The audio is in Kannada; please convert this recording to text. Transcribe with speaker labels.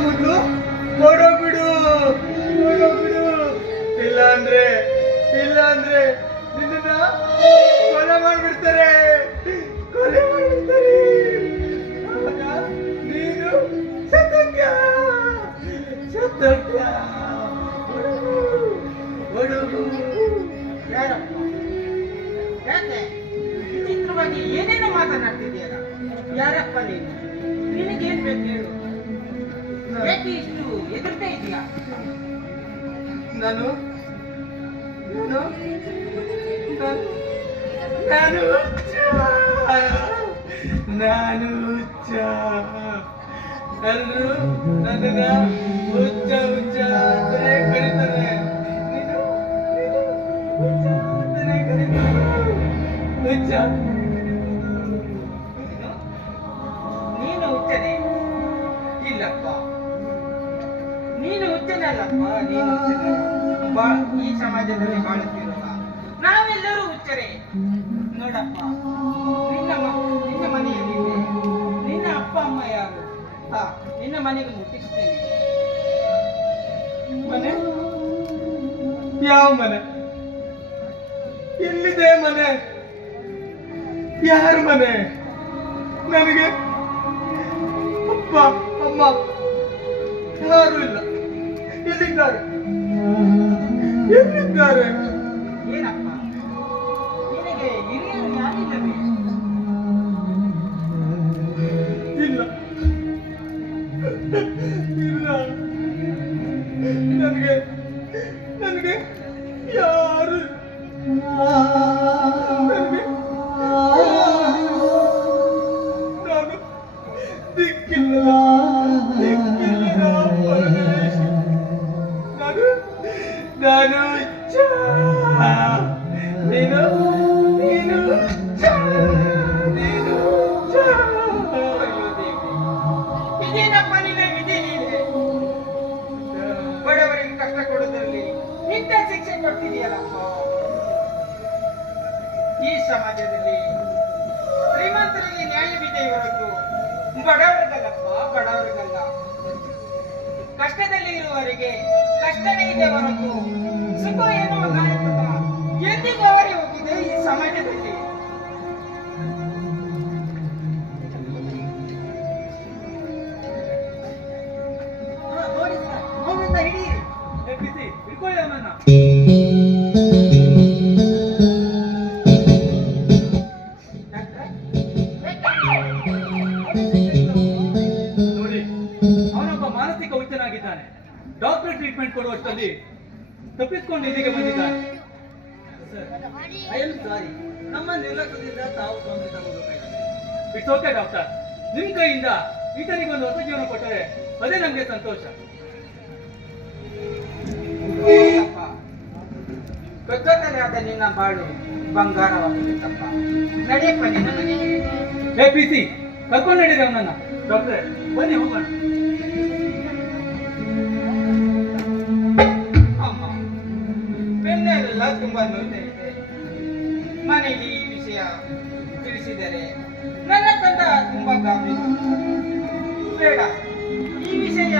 Speaker 1: ಮೊದಲು ಓಡೋಗ್ಬಿಡು ಓಡೋಗ್ಬಿಡು ಇಲ್ಲ ಅಂದ್ರೆ ಇಲ್ಲ ಅಂದ್ರೆ ನಿನ್ನ ಕೊಲೆ ಮಾಡ್ಬಿಡ್ತಾರೆ. ಕೊಲೆ ಮಾಡ್ಬಿಡ್ತಾರೆ. ನೀನು ಸತ್ಯ ಸತ್ಯ
Speaker 2: ಏನೇನು ಯಾಕೆ? ವಿಚಿತ್ರವಾಗಿ ಏನೇನೋ ಯಾರಪ್ಪ ನೀನು? ಯಾಕೆ ಇಷ್ಟು ಎದುರ್ತಾ ಇದೀಯಾ
Speaker 1: ನಾನು? ನಾನು? ನಾನು? ಹುಚ್ಚ. ಎಲ್ಲರೂ ನನ್ನನ್ನ ಹುಚ್ಚ ಹುಚ್ಚ ಕರೀತಾರೆ? ನೀನು
Speaker 2: ಈ ಸಮಾಜದಲ್ಲಿ ಬಾಳುತ್ತಿರುವ ನಾವೆಲ್ಲರೂ ಹುಚ್ಚರೇ. ನೋಡಪ್ಪ, ನಿನ್ನ ನಿನ್ನ ಮನೆಯಲ್ಲಿ ನಿನ್ನ ಅಪ್ಪ, ಅಮ್ಮ ಯಾರು? ಹಾ, ನಿನ್ನ ಮನೆಗೆ ಮುಟ್ಟಿಸ್ತೇನೆ
Speaker 1: ಮನೆ? ಯಾವ ಮನೆ? ಎಲ್ಲಿದೆ ಮನೆ? ಯಾರ ಮನೆ? ನನಗೆ? ಅಪ್ಪ, ಅಮ್ಮ, ಯಾರು ಇಲ್ಲ. ಎಲ್ಲಿದ್ದಾರೆ? ಎಲ್ಲಿದ್ದಾರೆ?
Speaker 2: ಏನಪ್ಪ? ನಿನಗೆ ಹಿರಿಯರು ಯಾರಿಲ್ಲವೇ
Speaker 1: ಇಲ್ಲ. ಇಲ್ಲ. ನನಗೆ ನನಗೆ ಯಾರು?
Speaker 2: ಇದೇನಪ್ಪ ನಿನ್ನ ವಿಧಿ ಬಡವರಿಗೆ ಕಷ್ಟ ಕೊಡೋದ್ರಲ್ಲಿ ಇಂಥ ಶಿಕ್ಷೆ ಕೊಡ್ತಿದೆಯಲ್ಲ ಈ ಸಮಾಜದಲ್ಲಿ ಶ್ರೀಮಂತರಿಗೆ ನ್ಯಾಯವಿದೆ ಇವರದ್ದು ಬಡವರಿಗಲ್ಲಪ್ಪ, ಬಡವರಿಗಲ್ಲ. ಕಷ್ಟದಲ್ಲಿ ಇರುವವರಿಗೆ ಕಷ್ಟನೇ ಇದೆ ಹೊರತು ಸುಖ ಕಾರ್ಯಕ್ರಮ ಎಂದಿಗೂ ಅವರೇ ಹೋಗಿದೆ ಈ ಸಮಾಜದಲ್ಲಿ.
Speaker 1: ಡಾಕ್ಟರ್ ಟ್ರೀಟ್ಮೆಂಟ್ ಕೊಡುವಷ್ಟರಲ್ಲಿ ತಪ್ಪಿಸ್ಕೊಂಡು ಇಲ್ಲಿಗೆ
Speaker 2: ಬಂದಿದ್ದಾರೆ ಸಾರಿ ನಮ್ಮ ನಿರ್ಲಕ್ಷ್ಯದಿಂದ ತಾವು
Speaker 1: ಇಟ್ಸ್ ಓಕೆ ಡಾಕ್ಟರ್ ನಿಮ್ ಕೈಯಿಂದ ಈತನಿಗೊಂದು ಹೊಸ ಜೀವನ ಕೊಟ್ಟರೆ ಅದೇ ನಮಗೆ ಸಂತೋಷ.
Speaker 2: ಆದ ನಿನ್ನ ಬಾಳು ಬಂಗಾರವಾಗಿದೆ ತಪ್ಪ ನಡೆಯಪ್ಪ ನಿನ್ನ ಮನೆಗೆ.
Speaker 1: ಹೇ ಪಿ ಸಿ ಕರ್ಕೊಂಡು ನಡೀರಿ ಅವನನ್ನ. ಡಾಕ್ಟ್ರೆ ಬನ್ನಿ ಹೋಗೋಣ.
Speaker 2: ಅಮ್ಮ ಬೆನ್ನೆಲ್ಲ ತುಂಬಾ ನೋಯ್ತಾ ಇದೆ. ಮನೆಯಲ್ಲಿ ಈ ವಿಷಯ ತಿಳಿಸಿದರೆ ನನ್ನ ತಂಡ ತುಂಬಾ ಗಾಬರಿ. ಬೇಡ ಈ ವಿಷಯ